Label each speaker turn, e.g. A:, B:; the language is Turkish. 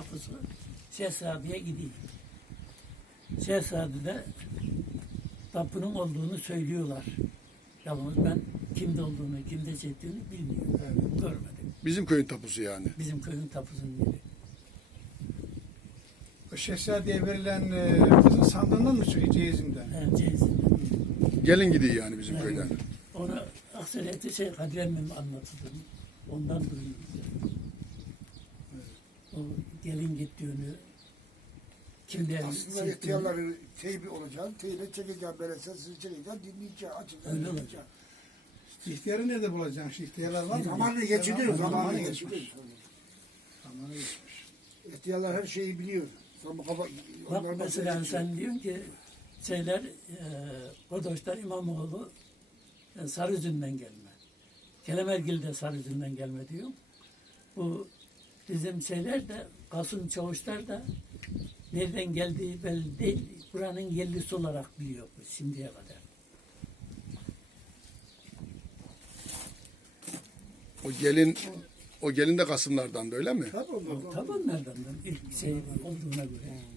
A: tapusu Şehzade'ye gidiyor. Şehzade'de tapunun olduğunu söylüyorlar. Yalnız ben kimde olduğunu, kimde çektiğini bilmiyorum.
B: Evet.
A: Görmedim.
C: Bizim köyün tapusu yani.
A: Bizim köyün tapusunun yeri.
B: O Şehzade'ye verilen kızın sandığından mı çıkıyor, ceyizinden?
A: Yani Ceyiz'in.
C: Gelin gidiyor yani bizim
A: Evet.
C: köyden.
A: Ona akseriyeti Kadir emmim anlatıldı. Ondan duyuyoruz. O gelin gittiğini kimde
D: Aslında ihtiyarların teybi olacağını, teyle çekeceğim, böyle sessiz çekeceğim, dinleyeceğim, açacağım.
A: Öyle
D: dinleyeceğim.
B: İhtiyarı nerede bulacaksın? Şu ihtiyarlar var mı?
D: Zamanını geçiriyor, zamanı
B: Zamanı
D: geçiriyor.
B: geçmiş. Zamanı geçmiş.
D: İhtiyarlar her şeyi biliyor. Zaman kafa,
A: Bak
D: onlardan
A: mesela
D: sonra
A: sen diyorsun ki Kodoşlar İmamoğlu Sarıüzün'den gelme. Kelemergil de Sarıüzün'den gelme diyor. Bu bizim de Kasım Çavuşlar da nereden geldiği belli değil. Buranın yerlisi olarak biliyor bu şimdiye kadar.
C: O gelin de Kasımlardan da öyle mi?
D: tabii onlardan.
A: Tabii onlardan ilk şey olduğuna göre.